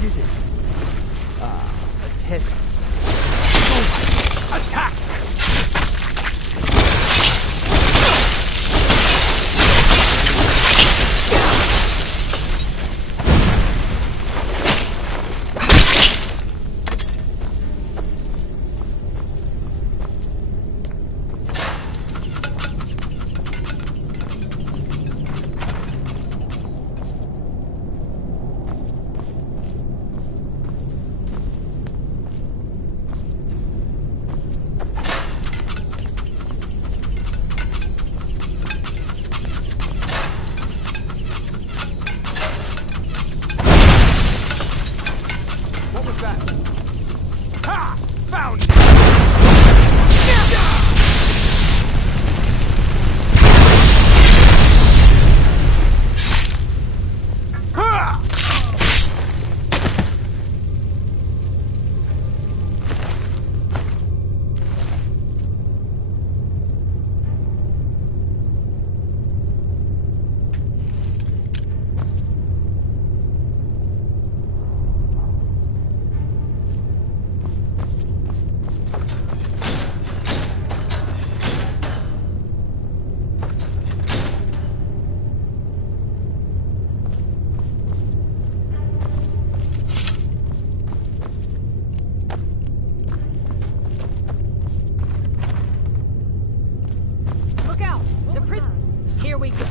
What is it? A test. Oh, attack! Here we go.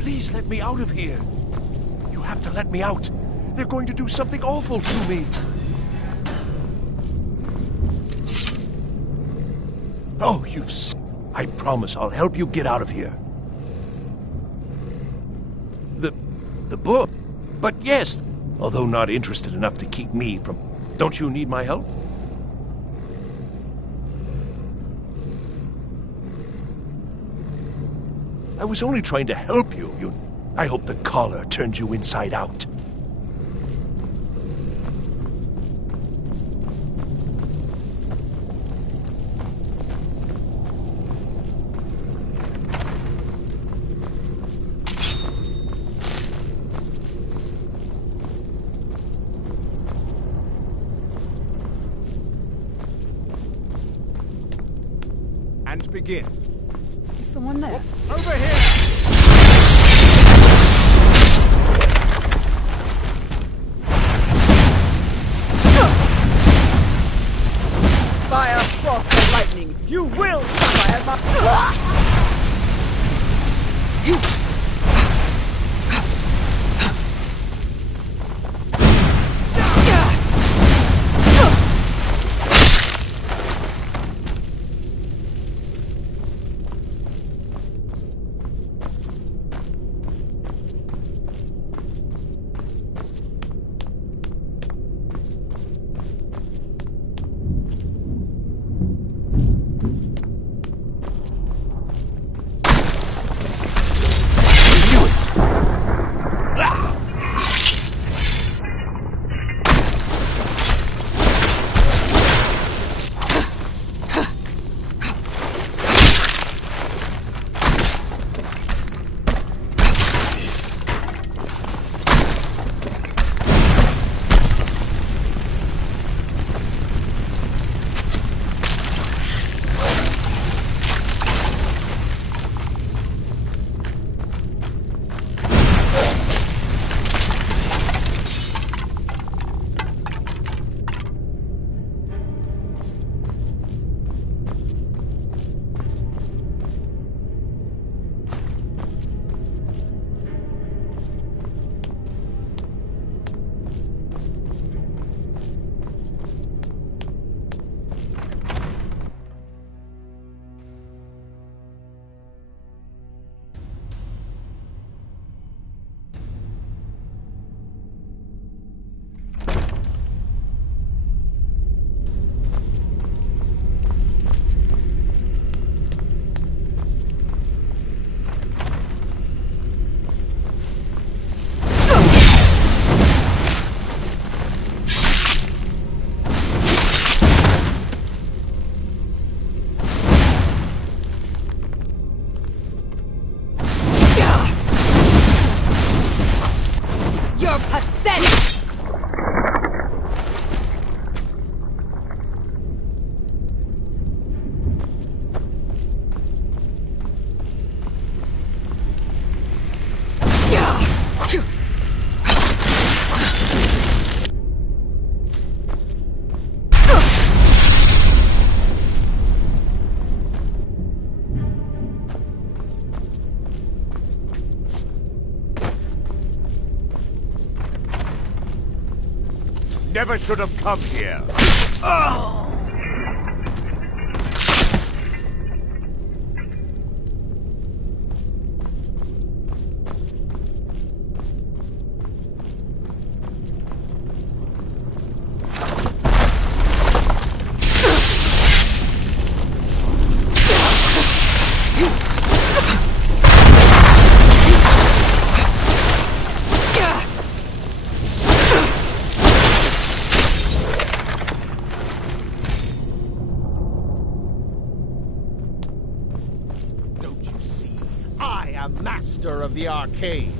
Please let me out of here. You have to let me out. They're going to do something awful to me. Oh, I promise I'll help you get out of here. The book? But yes, although not interested enough to keep me from... Don't you need my help? I was only trying to help you. I hope the collar turns you inside out. And begin. Is someone there? Over here! Fire, frost, and lightning! You will suffer at my... You... never should have come here. I am master of the arcane.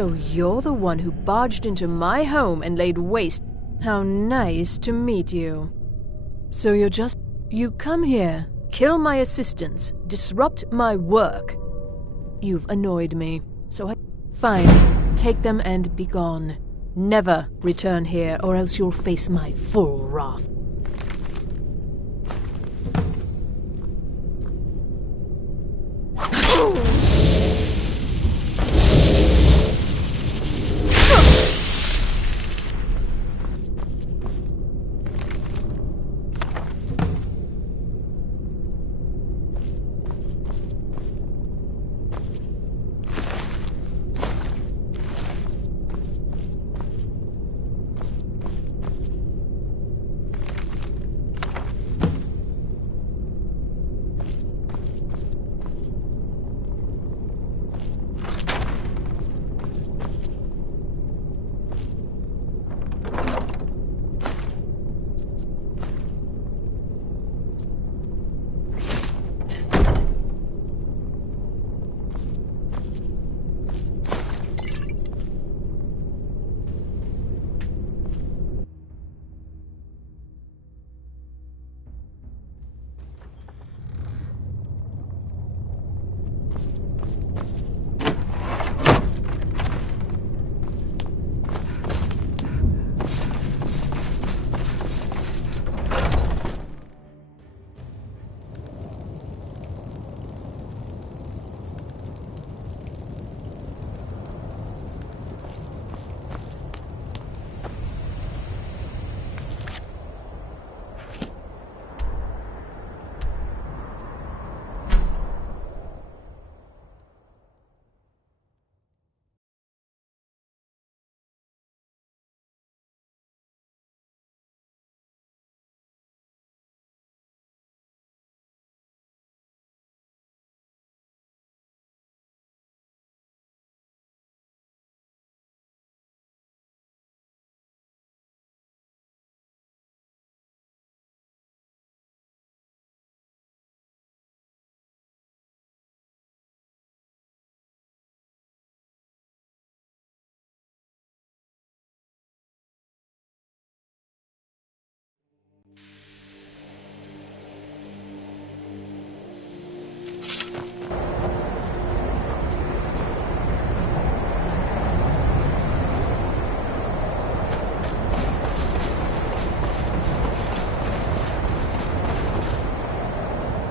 So you're the one who barged into my home and laid waste. How nice to meet you. So you come here, kill my assistants, disrupt my work. You've annoyed me, Fine, take them and be gone. Never return here, or else you'll face my full wrath.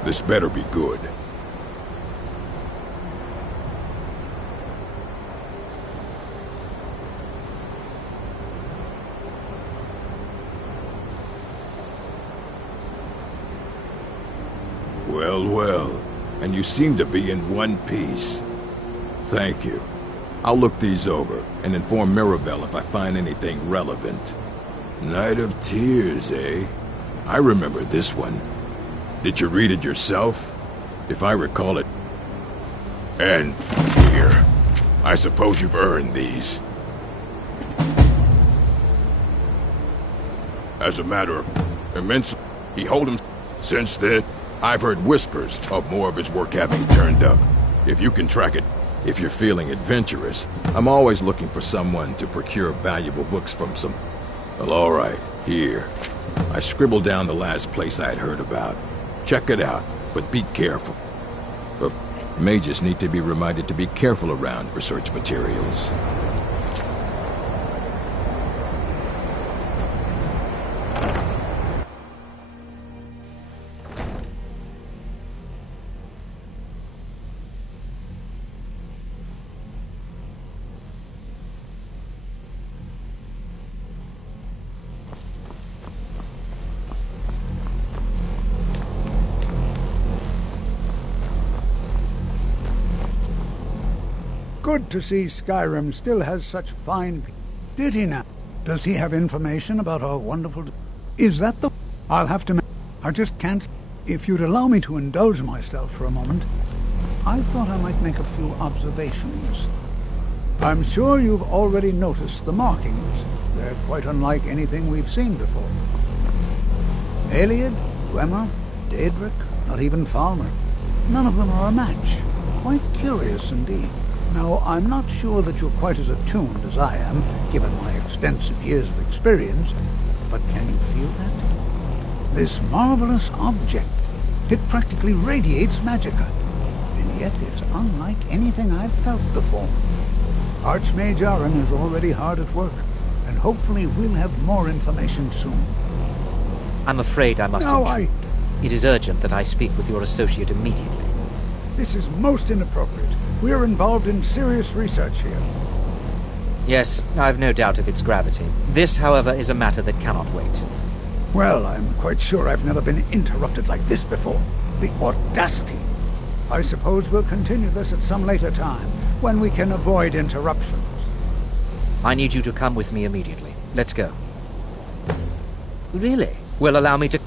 This better be good. Well, well. And you seem to be in one piece. Thank you. I'll look these over and inform Mirabelle if I find anything relevant. Night of Tears, eh? I remember this one. Did you read it yourself? If I recall it. And here. I suppose you've earned these. As a matter of immense, he hold him. Since then, I've heard whispers of more of his work having turned up. If you can track it, if you're feeling adventurous, I'm always looking for someone to procure valuable books from some... Well, all right, here. I scribbled down the last place I'd heard about. Check it out, but be careful. But mages need to be reminded to be careful around research materials. Good to see Skyrim still has such fine... Did he now? Does he have information about our wonderful... Is that the... I'll have to... I just can't... If you'd allow me to indulge myself for a moment, I thought I might make a few observations. I'm sure you've already noticed the markings. They're quite unlike anything we've seen before. Eliad, Dwemer, Daedric, not even Falmer. None of them are a match. Quite curious indeed. Now, I'm not sure that you're quite as attuned as I am, given my extensive years of experience, but can you feel that? This marvelous object, it practically radiates magicka, and yet it's unlike anything I've felt before. Archmage Aaron is already hard at work, and hopefully we'll have more information soon. I'm afraid I must intrude. It is urgent that I speak with your associate immediately. This is most inappropriate. We're involved in serious research here. Yes, I've no doubt of its gravity. This, however, is a matter that cannot wait. Well, I'm quite sure I've never been interrupted like this before. The audacity. I suppose we'll continue this at some later time, when we can avoid interruptions. I need you to come with me immediately. Let's go. Really? Well, allow me to...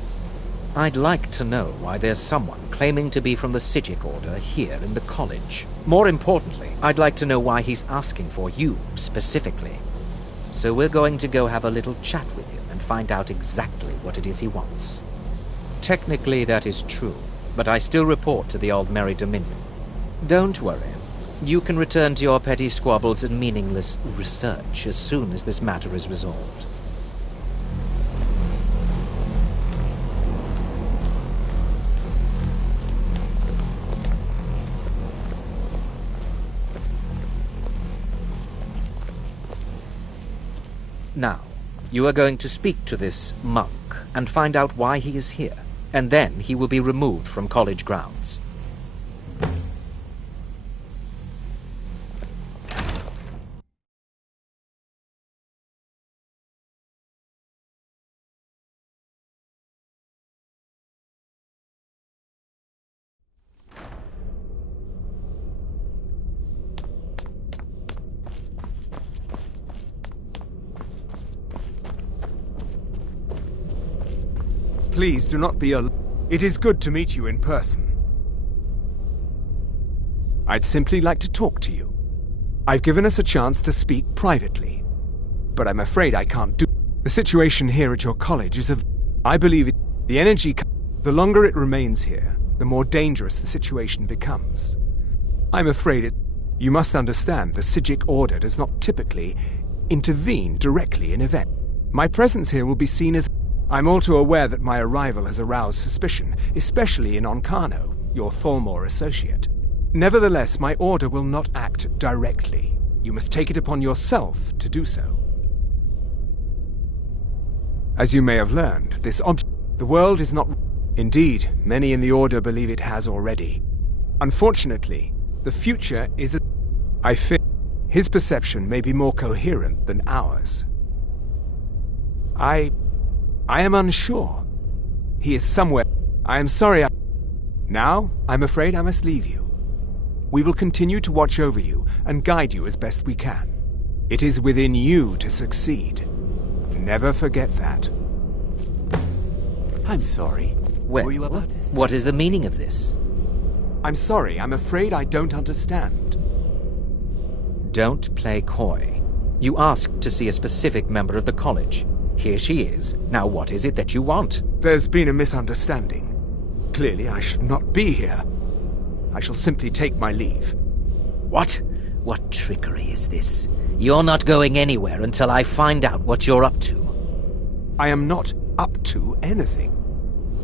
I'd like to know why there's someone claiming to be from the Psijic Order here in the college. More importantly, I'd like to know why he's asking for you, specifically. So we're going to go have a little chat with him and find out exactly what it is he wants. Technically, that is true, but I still report to the Old Merry Dominion. Don't worry. You can return to your petty squabbles and meaningless research as soon as this matter is resolved. Now, you are going to speak to this monk and find out why he is here, and then he will be removed from college grounds. Please do not be It is good to meet you in person. I'd simply like to talk to you. I've given us a chance to speak privately, but I'm afraid I can't do... The situation here at your college is of... I believe it... The energy... The longer it remains here, the more dangerous the situation becomes. I'm afraid it... You must understand the Psijic Order does not typically intervene directly in events. My presence here will be seen as... I'm all too aware that my arrival has aroused suspicion, especially in Onkano, your Thalmor associate. Nevertheless, my order will not act directly. You must take it upon yourself to do so. As you may have learned, the world is not... Indeed, many in the Order believe it has already. Unfortunately, the future is... I fear his perception may be more coherent than ours. I am unsure. He is somewhere. I am sorry. Now, I'm afraid I must leave you. We will continue to watch over you and guide you as best we can. It is within you to succeed. Never forget that. I'm sorry. Well, Were you about to say what is the meaning of this? I'm sorry, I'm afraid I don't understand. Don't play coy. You asked to see a specific member of the college. Here she is. Now what is it that you want? There's been a misunderstanding. Clearly, I should not be here. I shall simply take my leave. What? What trickery is this? You're not going anywhere until I find out what you're up to. I am not up to anything.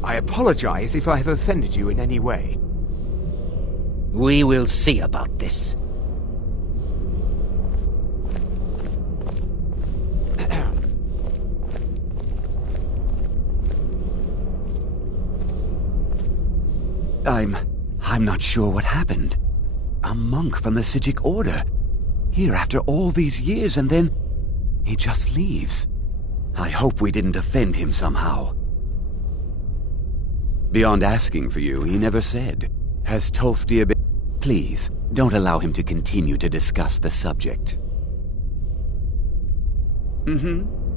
I apologize if I have offended you in any way. We will see about this. I'm not sure what happened. A monk from the Sijic Order. Here after all these years, and then he just leaves. I hope we didn't offend him somehow. Beyond asking for you, he never said. Has Tolfdir been... Please, don't allow him to continue to discuss the subject. Mm-hmm.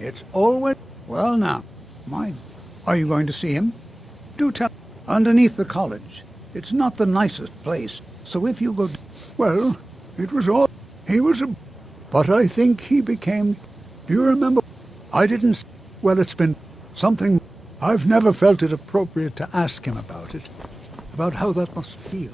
It's always... Well now, my... Are you going to see him? Do tell... Underneath the college. It's not the nicest place, so if you go... Well, it was all... He was a... But I think he became... Do you remember? I didn't... Well, it's been something... I've never felt it appropriate to ask him about it. About how that must feel.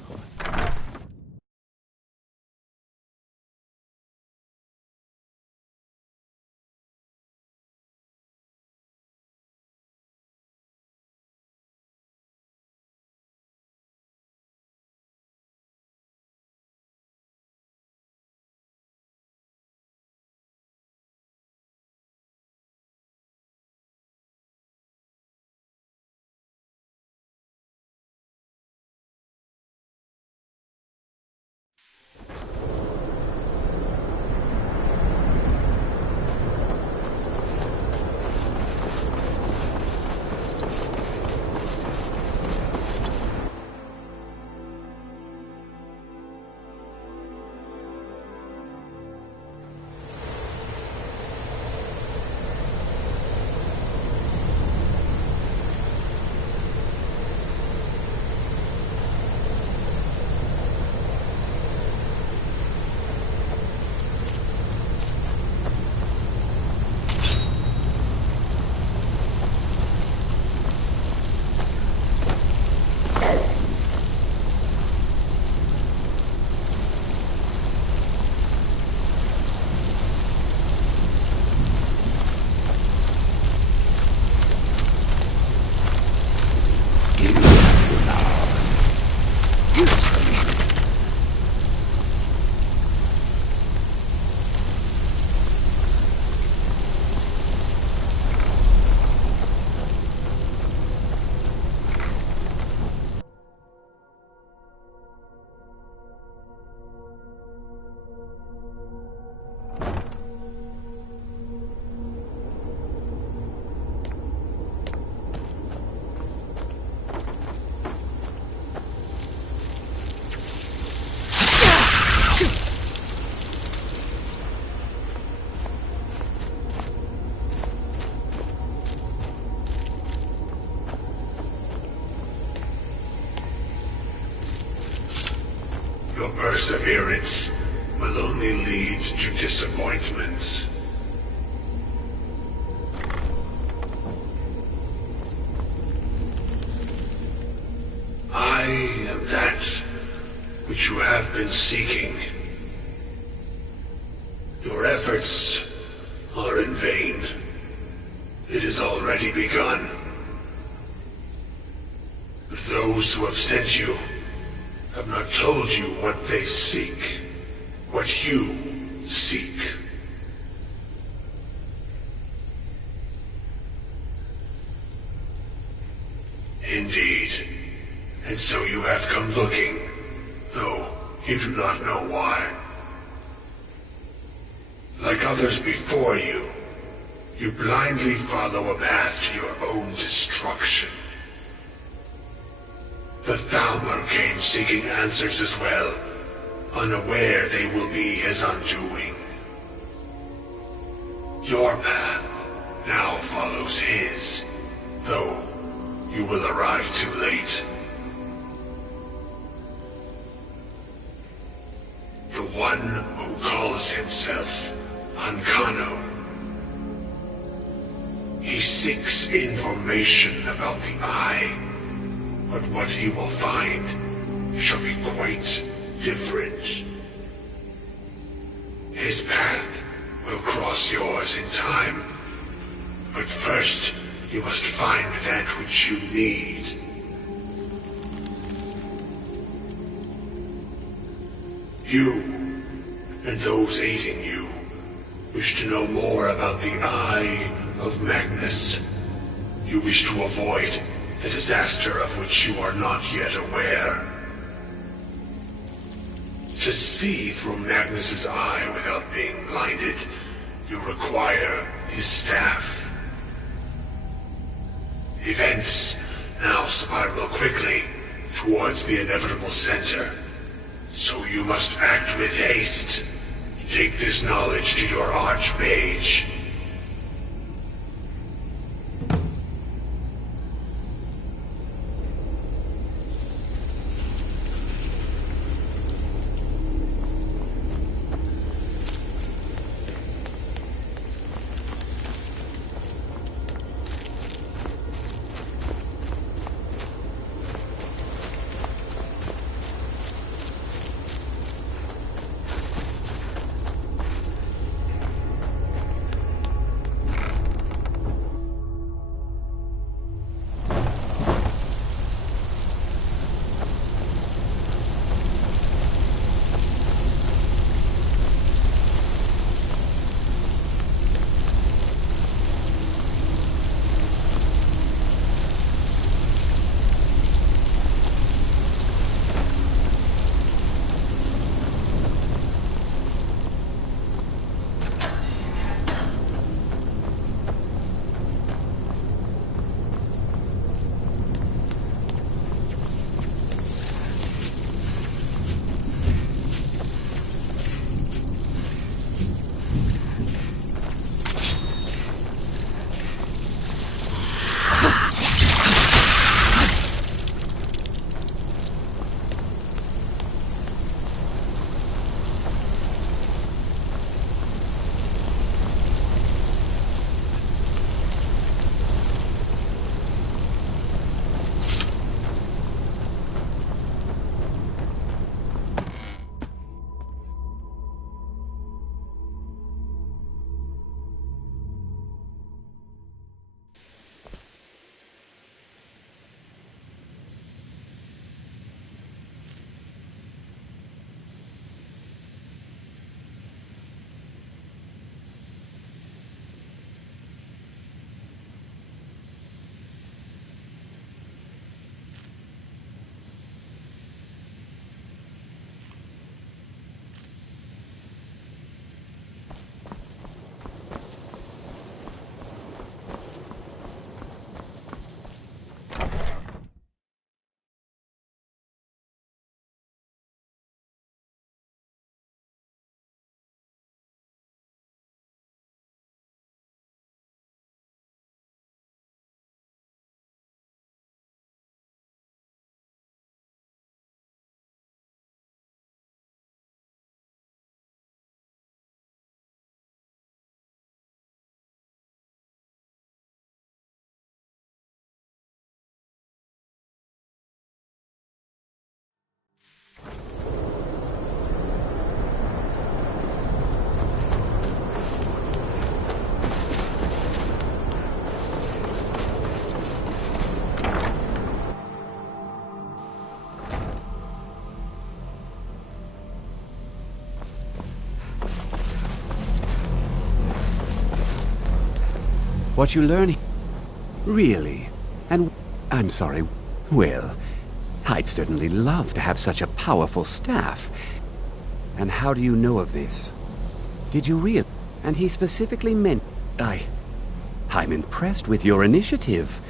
perseverance will only lead to disappointment. I am that which you have been seeking. Your efforts are in vain. It has already begun. But those who have sent you have not told you what they seek, what you seek. Indeed. And so you have come looking, though you do not know why. Like others before you, you blindly follow a path to your own destruction. The Thalmor came seeking answers as well, unaware they will be his undoing. Your path now follows his, though you will arrive too late. The one who calls himself Ancano. He seeks information about the Eye, but what he will find shall be quite different. His path will cross yours in time, but first you must find that which you need. You, and those aiding you, wish to know more about the Eye of Magnus. You wish to avoid the disaster of which you are not yet aware. To see through Magnus's eye without being blinded, you require his staff. Events now spiral quickly towards the inevitable center. So you must act with haste. Take this knowledge to your archmage. What you learn... Really? And... I'm sorry. Well, I'd certainly love to have such a powerful staff. And how do you know of this? Did you real... And he specifically meant... I'm impressed with your initiative.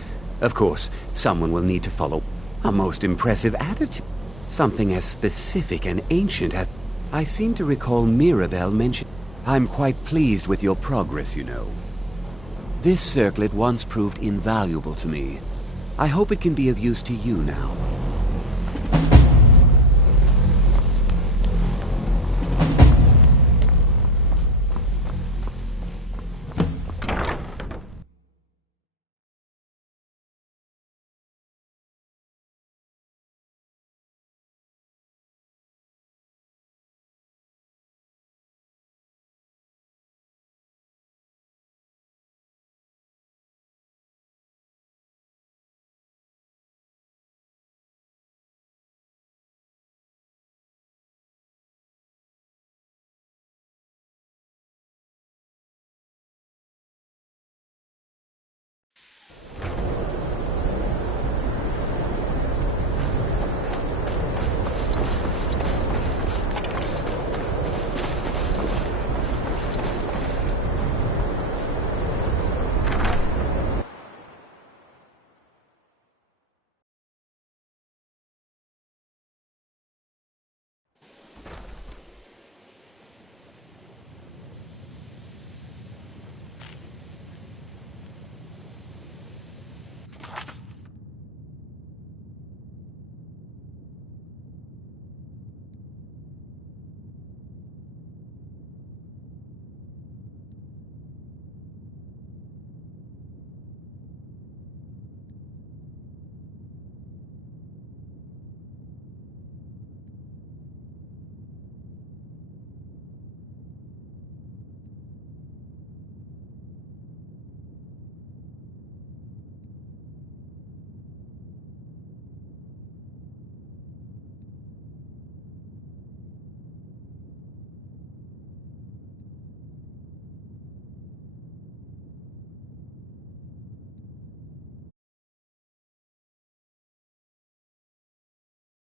Of course, someone will need to follow a most impressive attitude. Something as specific and ancient as... I seem to recall Mirabelle mention... I'm quite pleased with your progress, you know. This circlet once proved invaluable to me. I hope it can be of use to you now.